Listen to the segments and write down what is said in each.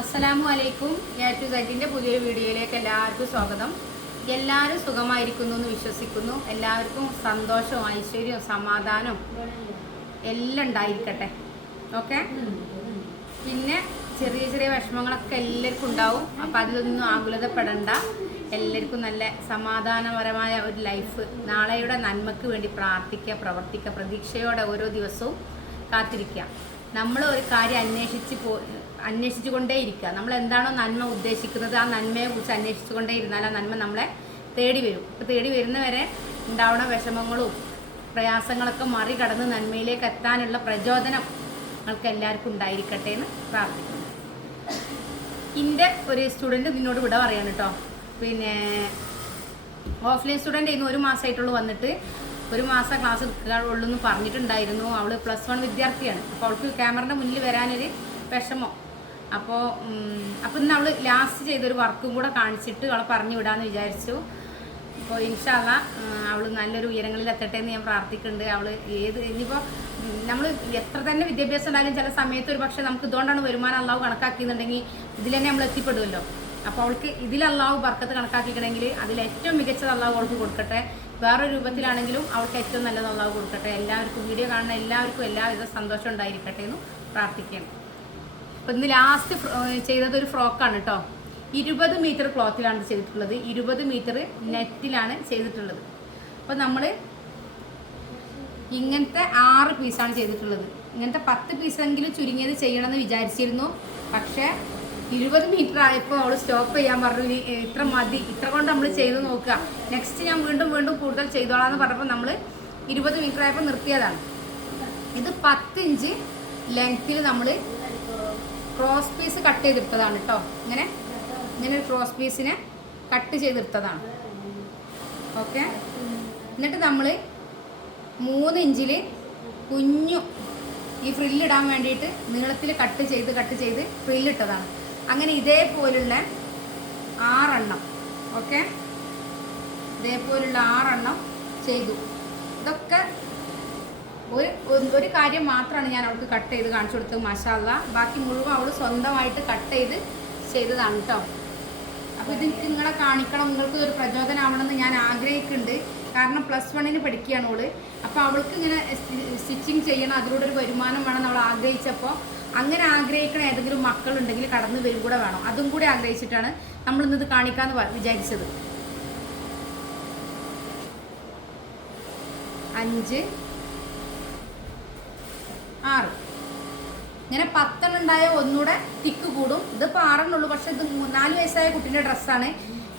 അസ്സലാമു അലൈക്കും. A to സെഡിൻ്റെ പുതിയൊരു വീഡിയോയിലേക്ക് എല്ലാവർക്കും സ്വാഗതം. എല്ലാവരും സുഖമായിരിക്കുന്നു എന്ന് വിശ്വസിക്കുന്നു. എല്ലാവർക്കും സന്തോഷവും ഐശ്വര്യവും സമാധാനവും എല്ലാം ഉണ്ടായിരിക്കട്ടെ. ഓക്കെ. പിന്നെ ചെറിയ ചെറിയ വിഷമങ്ങളൊക്കെ എല്ലാവർക്കും ഉണ്ടാവും. അപ്പം അതിലൊന്നും ആകുലതപ്പെടണ്ട. എല്ലാവർക്കും നല്ല സമാധാനപരമായ ഒരു ലൈഫ്, നാളെയുടെ നന്മയ്ക്ക് വേണ്ടി പ്രാർത്ഥിക്കുക, പ്രവർത്തിക്കുക, പ്രതീക്ഷയോടെ ഓരോ ദിവസവും കാത്തിരിക്കുക. നമ്മൾ ഒരു കാര്യം അന്വേഷിച്ചു കൊണ്ടേയിരിക്കുക. നമ്മൾ എന്താണോ നന്മ ഉദ്ദേശിക്കുന്നത് ആ നന്മയെ കുറിച്ച് അന്വേഷിച്ചു കൊണ്ടേ ഇരുന്നാൽ ആ നന്മ നമ്മളെ തേടി വരും. അപ്പോൾ തേടി വരുന്നവരെ ഉണ്ടാവുന്ന വിഷമങ്ങളും പ്രയാസങ്ങളൊക്കെ മറികടന്ന് നന്മയിലേക്ക് എത്താനുള്ള പ്രചോദനം നിങ്ങൾക്ക് എല്ലാവർക്കും ഉണ്ടായിരിക്കട്ടെ എന്ന് പ്രാർത്ഥിക്കുന്നു. എൻ്റെ ഒരു സ്റ്റുഡൻറ്റ് നിന്നോട് വിട പറയാണ് കേട്ടോ. പിന്നെ ഓഫ്ലൈൻ സ്റ്റുഡൻ്റ് ഇന്ന് 1 മാസമായിട്ടുള്ളൂ വന്നിട്ട്. 1 മാസം ക്ലാസ് എടുക്കുകയുള്ളൂ എന്ന് പറഞ്ഞിട്ടുണ്ടായിരുന്നു. അവൾ +1 വിദ്യാർത്ഥിയാണ്. അപ്പോൾ അവൾക്ക് ക്യാമറയുടെ മുന്നിൽ വരാനൊരു വിഷമം. അപ്പോൾ ഇന്ന് അവൾ ലാസ്റ്റ് ചെയ്തൊരു വർക്കും കൂടെ കാണിച്ചിട്ട് അവളെ പറഞ്ഞു വിടാമെന്ന് വിചാരിച്ചു. അപ്പോൾ ഇൻഷാ അല്ലാ അവൾ നല്ലൊരു ഉയരങ്ങളിൽ എത്തട്ടെ എന്ന് ഞാൻ പ്രാർത്ഥിക്കുന്നുണ്ട്. അവൾ ഇനിയിപ്പോൾ നമ്മൾ എത്ര തന്നെ വിദ്യാഭ്യാസം ഉണ്ടായാലും ചില സമയത്ത് ഒരു പക്ഷേ നമുക്ക് ഇതുകൊണ്ടാണ് വരുമാനം അള്ളാഹു കണക്കാക്കിയെന്നുണ്ടെങ്കിൽ ഇതിൽ തന്നെ നമ്മൾ എത്തിപ്പെടുമല്ലോ. അപ്പോൾ അവൾക്ക് ഇതിൽ അള്ളാഹു ബർക്കത്ത് കണക്കാക്കിക്കണമെങ്കിൽ അതിലേറ്റവും മികച്ചത് അള്ളാഹു അവൾക്ക് കൊടുക്കട്ടെ. വേറൊരു രൂപത്തിലാണെങ്കിലും അവൾക്ക് ഏറ്റവും നല്ലത് അള്ളാഹു കൊടുക്കട്ടെ. എല്ലാവർക്കും വീഡിയോ കാണുന്ന എല്ലാവർക്കും എല്ലാവിധ സന്തോഷം ഉണ്ടായിരിക്കട്ടെ എന്ന് പ്രാർത്ഥിക്കണം. അപ്പോൾ ഇന്ന് ലാസ്റ്റ് ചെയ്തതൊരു ഫ്രോക്കാണ് കേട്ടോ. 20 മീറ്റർ ക്ലോത്തിലാണ് ചെയ്തിട്ടുള്ളത്. 20 മീറ്റർ നെറ്റിലാണ് ചെയ്തിട്ടുള്ളത്. അപ്പോൾ നമ്മൾ ഇങ്ങനത്തെ 6 പീസാണ് ചെയ്തിട്ടുള്ളത്. ഇങ്ങനത്തെ 10 പീസെങ്കിലും ചുരുങ്ങിയത് ചെയ്യണമെന്ന് വിചാരിച്ചിരുന്നു. പക്ഷേ 20 മീറ്റർ ആയപ്പോൾ അവൾ സ്റ്റോപ്പ് ചെയ്യാൻ പറഞ്ഞു. ഇത്ര മതി, ഇത്ര കൊണ്ട് നമ്മൾ ചെയ്ത് നോക്കുക, നെക്സ്റ്റ് ഞാൻ വീണ്ടും കൂടുതൽ ചെയ്തോളാന്ന് പറഞ്ഞപ്പോൾ നമ്മൾ 20 മീറ്റർ ആയപ്പോൾ നിർത്തിയതാണ്. ഇത് 10 ഇഞ്ച് ലെങ്ത്തിൽ നമ്മൾ ക്രോസ് പീസ് കട്ട് ചെയ്തെടുത്തതാണ് കേട്ടോ. ഇങ്ങനെ ഒരു ക്രോസ് പീസിനെ കട്ട് ചെയ്തെടുത്തതാണ്. ഓക്കെ. എന്നിട്ട് നമ്മൾ 3 ഇഞ്ചിൽ കുഞ്ഞു ഈ ഫ്രില്ലിടാൻ വേണ്ടിയിട്ട് നീളത്തിൽ കട്ട് ചെയ്ത് ഫ്രില്ലിട്ടതാണ്. അങ്ങനെ ഇതേപോലുള്ള 6 എണ്ണം. ഓക്കെ. ഇതേപോലുള്ള 6 എണ്ണം ചെയ്തു. ഇതൊക്കെ ഒരു കാര്യം മാത്രമാണ് ഞാൻ അവൾക്ക് കട്ട് ചെയ്ത് കാണിച്ചു കൊടുത്തത്. മാഷാ അല്ലാ. ബാക്കി മുഴുവൻ അവൾ സ്വന്തമായിട്ട് കട്ട് ചെയ്തതാണ് കേട്ടോ. അപ്പോൾ ഇത് നിങ്ങളെ കാണിക്കണം, നിങ്ങൾക്ക് ഒരു പ്രചോദനമാവണമെന്ന് ഞാൻ ആഗ്രഹിക്കുന്നുണ്ട്. കാരണം +1 പഠിക്കുകയാണ് അവൾ. അപ്പോൾ അവൾക്ക് ഇങ്ങനെ സ്റ്റിച്ചിങ് ചെയ്യണം, അതിലൂടെ ഒരു വരുമാനം വേണം അവൾ ആഗ്രഹിച്ചപ്പോൾ, അങ്ങനെ ആഗ്രഹിക്കണ ഏതെങ്കിലും മക്കളുണ്ടെങ്കിൽ കടന്നു വരും കൂടെ വേണം. അതും കൂടി ആഗ്രഹിച്ചിട്ടാണ് നമ്മൾ ഇന്നത് കാണിക്കാമെന്ന് വിചാരിച്ചത്. 5, 6 ഇങ്ങനെ 10 എണ്ണം ഉണ്ടായ ഒന്നുകൂടെ തിക്ക് കൂടും. ഇതിപ്പോൾ 6 എണ്ണം ഉള്ളൂ. പക്ഷേ ഇത് 4 വയസ്സായ കുട്ടീൻ്റെ ഡ്രസ്സാണ്.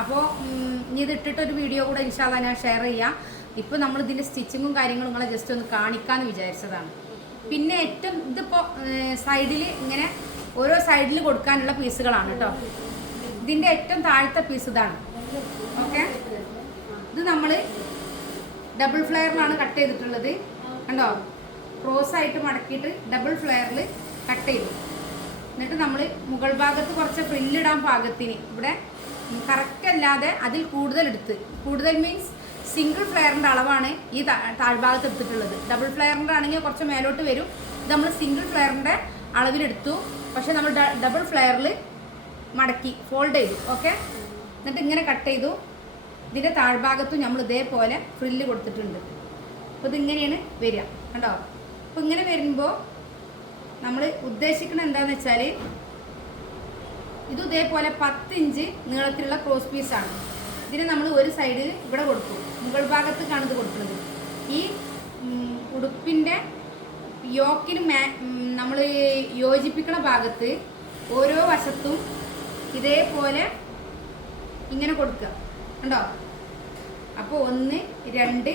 അപ്പോൾ ഇനി ഇത് ഇട്ടിട്ടൊരു വീഡിയോ കൂടെ ഇൻഷാ അല്ലാ ഞാൻ ഷെയർ ചെയ്യാം. ഇപ്പോൾ നമ്മൾ ഇതിൻ്റെ സ്റ്റിച്ചിങ്ങും കാര്യങ്ങളും നിങ്ങളെ ജസ്റ്റ് ഒന്ന് കാണിക്കാമെന്ന് വിചാരിച്ചതാണ്. പിന്നെ ഏറ്റവും ഇതിപ്പോൾ സൈഡിൽ ഇങ്ങനെ ഓരോ സൈഡിൽ കൊടുക്കാനുള്ള പീസുകളാണ് കേട്ടോ. ഇതിൻ്റെ ഏറ്റവും താഴത്തെ പീസ് ഇതാണ്. ഓക്കെ. ഇത് നമ്മൾ ഡബിൾ ഫ്ലെയറിലാണ് കട്ട് ചെയ്തിട്ടുള്ളത്. കണ്ടോ, ക്രോസ് ആയിട്ട് മടക്കിയിട്ട് ഡബിൾ ഫ്ലെയറിൽ കട്ട് ചെയ്തു. എന്നിട്ട് നമ്മൾ മുകൾ ഭാഗത്ത് കുറച്ച് ഫ്രില്ലിടാൻ പാകത്തിന് ഇവിടെ കറക്റ്റ് അല്ലാതെ അതിൽ കൂടുതൽ മീൻസ് സിംഗിൾ ഫ്ലെയറിൻ്റെ അളവാണ് ഈ താഴ്ഭാഗത്ത് എടുത്തിട്ടുള്ളത്. ഡബിൾ ഫ്ലെയറിൻ്റെ ആണെങ്കിൽ കുറച്ച് മേലോട്ട് വരും. ഇത് നമ്മൾ സിംഗിൾ ഫ്ലെയറിൻ്റെ അളവിലെടുത്തു. പക്ഷേ നമ്മൾ ഡബിൾ ഫ്ലെയറിൽ മടക്കി ഫോൾഡ് ചെയ്തു. ഓക്കെ. എന്നിട്ട് ഇങ്ങനെ കട്ട് ചെയ്തു. ഇതിൻ്റെ താഴ്ഭാഗത്തും നമ്മൾ ഇതേപോലെ ഫ്രില്ല് കൊടുത്തിട്ടുണ്ട്. അപ്പോൾ ഇതിങ്ങനെയാണ് വരിക. കണ്ടോ. അപ്പോൾ ഇങ്ങനെ വരുമ്പോൾ നമ്മൾ ഉദ്ദേശിക്കുന്നത് എന്താണെന്ന് വെച്ചാൽ ഇത് ഇതേപോലെ 10 ഇഞ്ച് നീളത്തിലുള്ള ക്രോസ് പീസാണ്. ഇതിന് നമ്മൾ ഒരു സൈഡിൽ ഇവിടെ കൊടുത്തു, മുകൾ ഭാഗത്തേക്കാണ് ഇത് കൊടുക്കുന്നത്. ഈ ഉടുപ്പിൻ്റെ യോക്കിന് നമ്മൾ യോജിപ്പിക്കുന്ന ഭാഗത്ത് ഓരോ വശത്തും ഇതേപോലെ ഇങ്ങനെ കൊടുക്കുക. കണ്ടോ. അപ്പോൾ 1, 2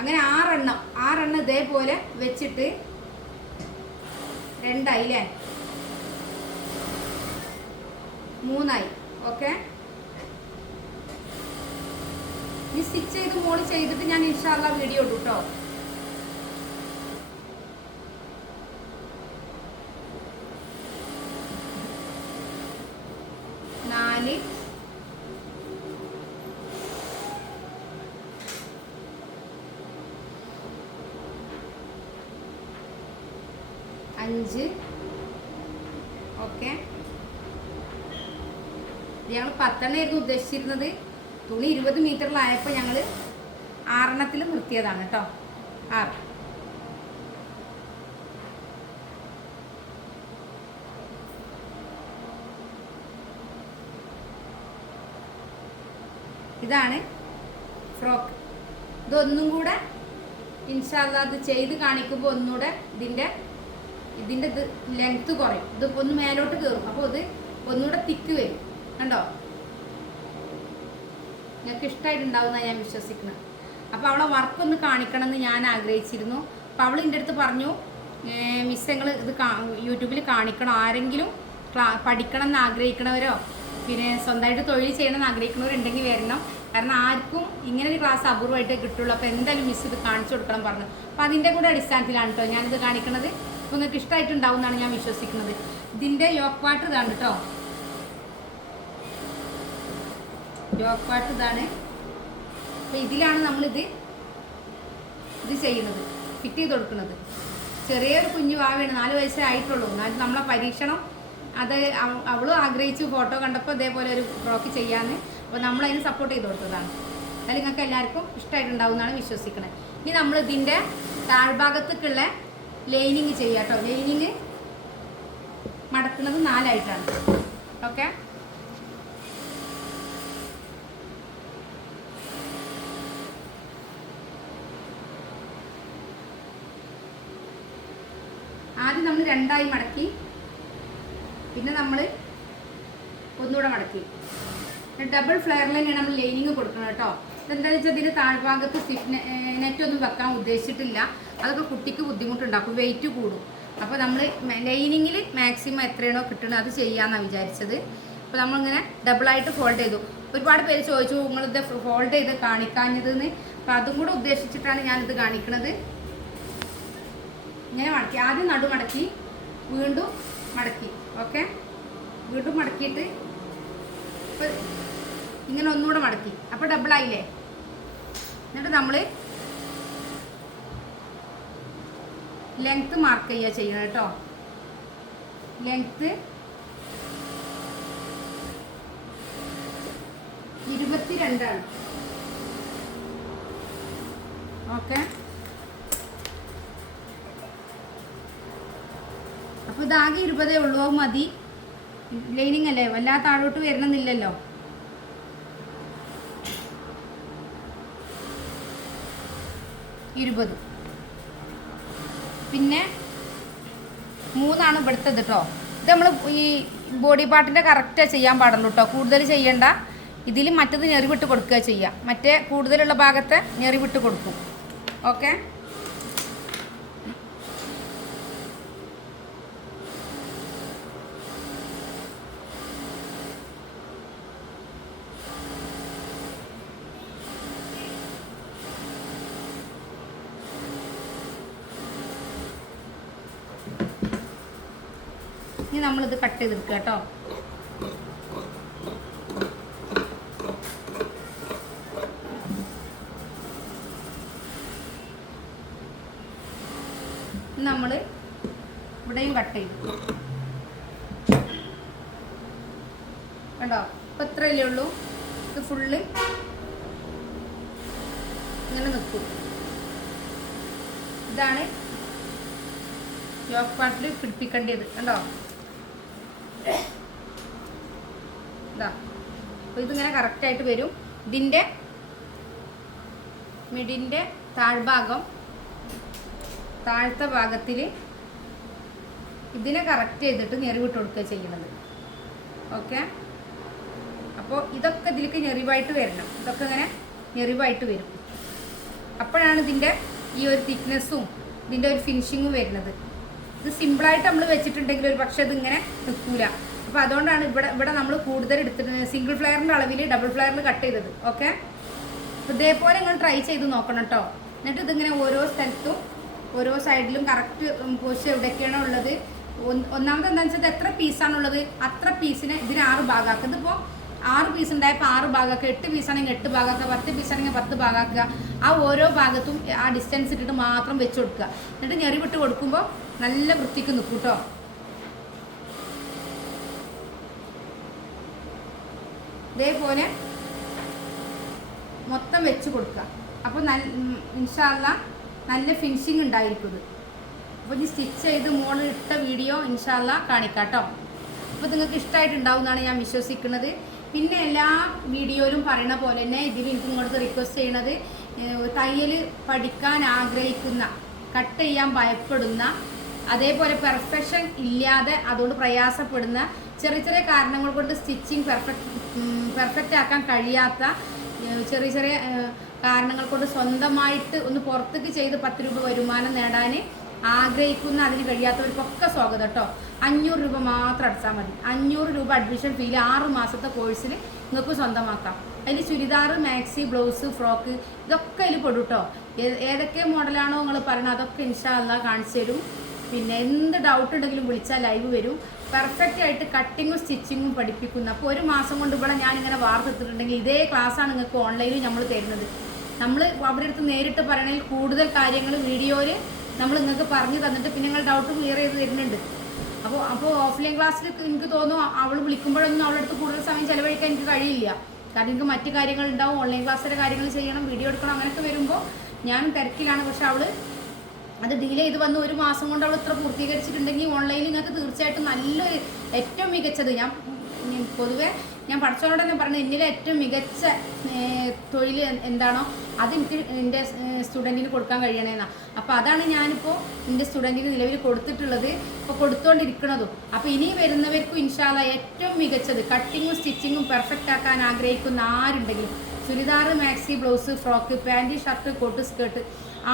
അങ്ങനെ 6 എണ്ണം ഇതേപോലെ വെച്ചിട്ട് 2 ആയില്ലേ, 3 ആയി. ഓക്കെ. ഈ സ്റ്റിച്ച് ചെയ്ത് മോള് ചെയ്തിട്ട് ഞാൻ ഇൻഷാ അല്ലാ വീഡിയോ ഇടും കേട്ടോ. നാല് 5. ഓക്കെ. ഞങ്ങൾ 10 ഉദ്ദേശിച്ചിരുന്നത്. തുണി 20 മീറ്ററിലായപ്പോൾ ഞങ്ങൾ 6 നിർത്തിയതാണ് കേട്ടോ. 6. ഇതാണ് ഫ്രോക്ക്. ഇതൊന്നും കൂടെ ഇൻഷാ അല്ലാഹ് അത് ചെയ്ത് കാണിക്കുമ്പോൾ ഒന്നുകൂടെ ഇതിൻ്റെ ഇത് ലെങ്ത്ത് കുറയും. ഇത് ഒന്ന് മേലോട്ട് കയറും. അപ്പോൾ ഇത് ഒന്നുകൂടെ തിക്ക് വരും. കണ്ടോ? നിങ്ങൾക്ക് ഇഷ്ടമായിട്ടുണ്ടാവുമെന്നാണ് ഞാൻ വിശ്വസിക്കുന്നത്. അപ്പോൾ അവളെ വർക്കൊന്ന് കാണിക്കണമെന്ന് ഞാൻ ആഗ്രഹിച്ചിരുന്നു. അപ്പോൾ അവൾ എൻ്റെ അടുത്ത് പറഞ്ഞു, മിസ് ഞങ്ങൾ ഇത് യൂട്യൂബിൽ കാണിക്കണം. ആരെങ്കിലും പഠിക്കണം എന്ന് ആഗ്രഹിക്കണവരോ പിന്നെ സ്വന്തമായിട്ട് തൊഴിൽ ചെയ്യണമെന്ന് ആഗ്രഹിക്കുന്നവരുണ്ടെങ്കിൽ വരണം. കാരണം ആർക്കും ഇങ്ങനെ ഒരു ക്ലാസ് അപൂർവമായിട്ടേ കിട്ടുള്ളൂ. അപ്പോൾ എന്തായാലും മിസ് ഇത് കാണിച്ചു കൊടുക്കണം പറഞ്ഞു. അപ്പോൾ അതിൻ്റെ കൂടെ അടിസ്ഥാനത്തിലാണ് കേട്ടോ ഞാനിത് കാണിക്കുന്നത്. അപ്പോൾ നിങ്ങൾക്ക് ഇഷ്ടമായിട്ടുണ്ടാവും എന്നാണ് ഞാൻ വിശ്വസിക്കുന്നത്. ഇതിൻ്റെ യോക്ക് പാട്ട് ഇതാണ് കേട്ടോ. യോക്ക് പാട്ട് ഇതാണ്. അപ്പോൾ ഇതിലാണ് നമ്മളിത് ചെയ്യുന്നത്, ഫിറ്റ് ചെയ്ത് കൊടുക്കുന്നത്. ചെറിയൊരു കുഞ്ഞു വാവയാണ്, 4 വയസ്സേ ആയിട്ടുള്ളൂ. എന്നാലും നമ്മളെ പരീക്ഷണം അത് അവളും ആഗ്രഹിച്ചു. ഫോട്ടോ കണ്ടപ്പോൾ ഇതേപോലെ ഒരു ഫ്രോക്ക് ചെയ്യാമെന്ന്. അപ്പോൾ നമ്മളതിന് സപ്പോർട്ട് ചെയ്ത് കൊടുത്തതാണ്. അതിൽ നിങ്ങൾക്ക് എല്ലാവർക്കും ഇഷ്ടമായിട്ടുണ്ടാവും എന്നാണ് വിശ്വസിക്കുന്നത്. ഇനി നമ്മൾ ഇതിൻ്റെ താഴ്ഭാഗത്തേക്കുള്ള ലൈനിങ് ചെയ്യാം കേട്ടോ. ലൈനിങ് മടക്കുന്നത് 4 ആയിട്ടാണ്. ഓക്കെ, ആദ്യം നമ്മൾ 2 ആയി മടക്കി, പിന്നെ നമ്മൾ ഒന്നുകൂടെ മടക്കി. ഡബിൾ ഫ്ലെയറിൽ തന്നെയാണ് നമ്മൾ ലൈനിങ് കൊടുക്കുന്നത് കേട്ടോ. ഇതെന്താണെന്ന് വെച്ചാൽ ഇതിൻ്റെ താഴ്ഭാഗത്ത് നെറ്റൊന്നും വെക്കാൻ ഉദ്ദേശിച്ചിട്ടില്ല. അതൊക്കെ കുട്ടിക്ക് ബുദ്ധിമുട്ടുണ്ടാക്കും, വെയിറ്റ് കൂടും. അപ്പോൾ നമ്മൾ ലൈനിങ്ങിൽ മാക്സിമം എത്രയാണോ കിട്ടുന്നത് അത് ചെയ്യാമെന്നാണ് വിചാരിച്ചത്. അപ്പോൾ നമ്മളിങ്ങനെ ഡബിളായിട്ട് ഫോൾഡ് ചെയ്തു. ഒരുപാട് പേര് ചോദിച്ചു നിങ്ങളിത് ഫോൾഡ് ചെയ്ത് കാണിക്കാഞ്ഞതെന്ന്. അപ്പോൾ അതും കൂടെ ഉദ്ദേശിച്ചിട്ടാണ് ഞാനിത് കാണിക്കുന്നത്. ഇങ്ങനെ മടക്കി, ആദ്യം നടു മടക്കി, വീണ്ടും മടക്കി. ഓക്കെ, വീണ്ടും മടക്കിയിട്ട് ഇപ്പോൾ ഇങ്ങനെ ഒന്നുകൂടെ മടക്കി. അപ്പോൾ ഡബിളായില്ലേ? എന്നിട്ട് നമ്മൾ ലെങ്ത്ത് മാർക്ക് ചെയ്യുക ചെയ്യണം കേട്ടോ. ലെങ്ത്ത് 22 ആണ്. ഓക്കെ, അപ്പോൾ ഇതാകെ 20 ഉള്ളൂ. മതി, ലൈനിങ് അല്ലേ, വല്ലാത്ത താഴോട്ട് വരണമെന്നില്ലല്ലോ. പിന്നെ 3 ഇവിടുത്തത് കേട്ടോ. ഇത് നമ്മൾ ഈ ബോഡി പാർട്ടിൻ്റെ കറക്റ്റാണ് ചെയ്യാൻ പാടുള്ളൂ കേട്ടോ. കൂടുതൽ ചെയ്യണ്ട. ഇതിൽ മറ്റത് ഞെറിവിട്ട് കൊടുക്കുക ചെയ്യുക. മറ്റേ കൂടുതലുള്ള ഭാഗത്തെ ഞെറിവിട്ട് കൊടുക്കും. ഓക്കെ, ഇനി നമ്മളിത് കട്ട് ചെയ്തെടുക്കുക കേട്ടോ. നമ്മൾ ഇവിടെയും കട്ട് ചെയ്തു കേട്ടോ. ഇപ്പം ഇത്രയല്ലേ ഉള്ളൂ. ഇത് ഫുള്ള് ഇങ്ങനെ നിൽക്കും. ഇതാണ് യോക്ക് പാർട്ടിൽ പിടിപ്പിക്കേണ്ടത് കണ്ടോ. ഇതാ, അപ്പോൾ ഇതിങ്ങനെ കറക്റ്റായിട്ട് വരും. ഇതിൻ്റെ മിഡിൻ്റെ താഴ്ഭാഗം, താഴത്തെ ഭാഗത്തിൽ ഇതിനെ കറക്റ്റ് ചെയ്തിട്ട് ഞെറിവിട്ട് കൊടുക്കുക ചെയ്യുന്നത്. ഓക്കെ, അപ്പോൾ ഇതൊക്കെ ഇതിലേക്ക് ഞെറിവായിട്ട് വരണം. ഇതൊക്കെ ഇങ്ങനെ ഞെറിവായിട്ട് വരും. അപ്പോഴാണ് ഇതിൻ്റെ ഈ ഒരു തിക്നെസ്സും ഇതിൻ്റെ ഒരു ഫിനിഷിങ്ങും വരുന്നത്. ഇത് സിമ്പിളായിട്ട് നമ്മൾ വെച്ചിട്ടുണ്ടെങ്കിൽ ഒരു പക്ഷേ ഇതിങ്ങനെ നിൽക്കില്ല. അപ്പോൾ അതുകൊണ്ടാണ് ഇവിടെ നമ്മൾ കൂടുതൽ എടുത്തിട്ട് സിംഗിൾ ഫ്ലെയറിൻ്റെ അളവിൽ ഡബിൾ ഫ്ലെയറിൽ കട്ട് ചെയ്തത്. ഓക്കെ, അപ്പോൾ ഇതേപോലെ നിങ്ങൾ ട്രൈ ചെയ്ത് നോക്കണം കേട്ടോ. എന്നിട്ട് ഇതിങ്ങനെ ഓരോ സ്ഥലത്തും ഓരോ സൈഡിലും കറക്റ്റ് പൊസിഷൻ എവിടെയൊക്കെയാണോ ഉള്ളത്. ഒന്നാമത് എന്താണെന്ന് വെച്ചാൽ എത്ര പീസാണുള്ളത് അത്ര പീസിനെ ഇതിന് 6 ഭാഗമാക്കുക. ഇതിപ്പോൾ 6 പീസ് ഉണ്ടായപ്പോൾ 6 ഭാഗമാക്കുക, 8 പീസാണെങ്കിൽ 8 ഭാഗമാക്കുക, 10 പീസാണെങ്കിൽ 10 ഭാഗമാക്കുക. ആ ഓരോ ഭാഗത്തും ആ ഡിസ്റ്റൻസ് ഇട്ടിട്ട് മാത്രം വെച്ച് കൊടുക്കുക. എന്നിട്ട് ഞെറിവിട്ട് കൊടുക്കുമ്പോൾ നല്ല വൃത്തിക്ക് നിൽക്കും കേട്ടോ. ഇതേപോലെ മൊത്തം വെച്ച് കൊടുക്കുക. അപ്പോൾ ഇൻഷാ അല്ലാഹ് നല്ല ഫിനിഷിങ് ഉണ്ടായിരിക്കും. അപ്പോൾ ഈ സ്റ്റിച്ച് ചെയ്ത് മോളിൽ ഇട്ട വീഡിയോ ഇൻഷാ അല്ലാഹ് കാണിക്കാം കേട്ടോ. അപ്പോൾ നിങ്ങൾക്ക് ഇഷ്ടമായിട്ടുണ്ടാവും എന്നാണ് ഞാൻ വിശ്വസിക്കുന്നത്. പിന്നെ എല്ലാ വീഡിയോയിലും പറയുന്ന പോലെ തന്നെ ഇതിൽ എനിക്ക് ഇങ്ങോട്ട് റിക്വസ്റ്റ് ചെയ്യണത്, തയ്യൽ പഠിക്കാൻ ആഗ്രഹിക്കുന്ന, കട്ട് ചെയ്യാൻ ഭയപ്പെടുന്ന, അതേപോലെ പെർഫെക്ഷൻ ഇല്ലാതെ അതുകൊണ്ട് പ്രയാസപ്പെടുന്ന, ചെറിയ ചെറിയ കാരണങ്ങൾ കൊണ്ട് സ്റ്റിച്ചിങ് പെർഫെക്റ്റ് ആക്കാൻ കഴിയാത്ത, ചെറിയ ചെറിയ കാരണങ്ങൾ കൊണ്ട് സ്വന്തമായിട്ട് ഒന്ന് പുറത്തേക്ക് ചെയ്ത് 10 രൂപ വരുമാനം നേടാൻ ആഗ്രഹിക്കുന്ന, അതിന് കഴിയാത്തവർക്കൊക്കെ സ്വാഗതം കേട്ടോ. 500 രൂപ മാത്രം അടച്ചാൽ മതി. 500 രൂപ അഡ്മിഷൻ ഫീൽ 6 മാസത്തെ കോഴ്സിൽ നിങ്ങൾക്ക് സ്വന്തമാക്കാം. അതിൽ ചുരിദാർ, മാക്സി, ബ്ലൗസ്, ഫ്രോക്ക് ഇതൊക്കെ അതിൽ പെടും കേട്ടോ. ഏതൊക്കെ മോഡലാണോ നിങ്ങൾ പറയണത് അതൊക്കെ ഇൻഷാ അല്ലാഹ് കാണിച്ചു തരും. പിന്നെ എന്ത് ഡൗട്ട് ഉണ്ടെങ്കിലും വിളിച്ചാൽ ലൈവ് വരും. പെർഫെക്റ്റ് ആയിട്ട് കട്ടിങ്ങും സ്റ്റിച്ചിങ്ങും പഠിപ്പിക്കുന്ന. അപ്പോൾ 1 മാസം കൊണ്ട് ഇവിടെ ഞാനിങ്ങനെ വാർത്തെടുത്തിട്ടുണ്ടെങ്കിൽ ഇതേ ക്ലാസ്സാണ് നിങ്ങൾക്ക് ഓൺലൈനിൽ നമ്മൾ തരുന്നത്. നമ്മൾ അവരുടെ അടുത്ത് നേരിട്ട് പറയണതിൽ കൂടുതൽ കാര്യങ്ങൾ വീഡിയോയിൽ നമ്മൾ നിങ്ങൾക്ക് പറഞ്ഞു തന്നിട്ട് പിന്നെ നിങ്ങൾ ഡൗട്ട് ക്ലിയർ ചെയ്ത് തരുന്നുണ്ട്. അപ്പോൾ ഓഫ്ലൈൻ ക്ലാസ്സിൽ എനിക്ക് തോന്നുന്നു അവൾ വിളിക്കുമ്പോഴൊന്നും അവളുടെ അടുത്ത് കൂടുതൽ സമയം ചിലവഴിക്കാൻ എനിക്ക് കഴിയില്ല. കാരണം എനിക്ക് മറ്റു കാര്യങ്ങളുണ്ടാവും, ഓൺലൈൻ ക്ലാസ്സിലെ കാര്യങ്ങൾ ചെയ്യണം, വീഡിയോ എടുക്കണം, അങ്ങനെയൊക്കെ വരുമ്പോൾ ഞാനും തിരക്കിലാണ്. പക്ഷെ അവൾ അത് ഡിലേ ചെയ്ത് വന്ന് 1 മാസം കൊണ്ട് അവൾ ഇത്ര പൂർത്തീകരിച്ചിട്ടുണ്ടെങ്കിൽ ഓൺലൈനിൽ നിങ്ങൾക്ക് തീർച്ചയായിട്ടും നല്ലൊരു, ഏറ്റവും മികച്ചത്, പൊതുവെ ഞാൻ പഠിച്ചവരോട് തന്നെ പറഞ്ഞത് എന്നിലെ ഏറ്റവും മികച്ച തൊഴിൽ എന്താണോ അതെനിക്ക് എൻ്റെ സ്റ്റുഡൻറ്റിന് കൊടുക്കാൻ കഴിയണേന്നാണ്. അപ്പോൾ അതാണ് ഞാനിപ്പോൾ എൻ്റെ സ്റ്റുഡൻറ്റിന് നിലവിൽ കൊടുത്തിട്ടുള്ളത്, ഇപ്പോൾ കൊടുത്തുകൊണ്ടിരിക്കുന്നതും. അപ്പോൾ ഇനി വരുന്നവർക്കും ഇൻഷാ അല്ലാഹ് ഏറ്റവും മികച്ചത് കട്ടിങ്ങും സ്റ്റിച്ചിങ്ങും പെർഫെക്റ്റ് ആക്കാൻ ആഗ്രഹിക്കുന്ന ആരുണ്ടെങ്കിലും, churidar, maxi, blouse, frock, pant, shirt, coat, skirt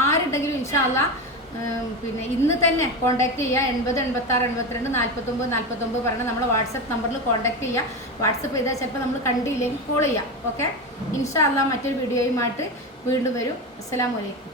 ആരുണ്ടെങ്കിലും ഇൻഷാ അല്ലാഹ് പിന്നെ ഇന്ന് തന്നെ കോൺടാക്ട് ചെയ്യുക. 80 86 82 49 49 പറഞ്ഞ് നമ്മളെ വാട്സപ്പ് നമ്പറിൽ കോൺടാക്ട് ചെയ്യുക. വാട്സപ്പ് ചെയ്താൽ ചിലപ്പോൾ നമ്മൾ കണ്ടില്ലെങ്കിൽ കോൾ ചെയ്യാം. ഓക്കെ, ഇൻഷാ അല്ലാഹ് മറ്റൊരു വീഡിയോയുമായിട്ട് വീണ്ടും വരും. അസ്സലാമു അലൈക്കും.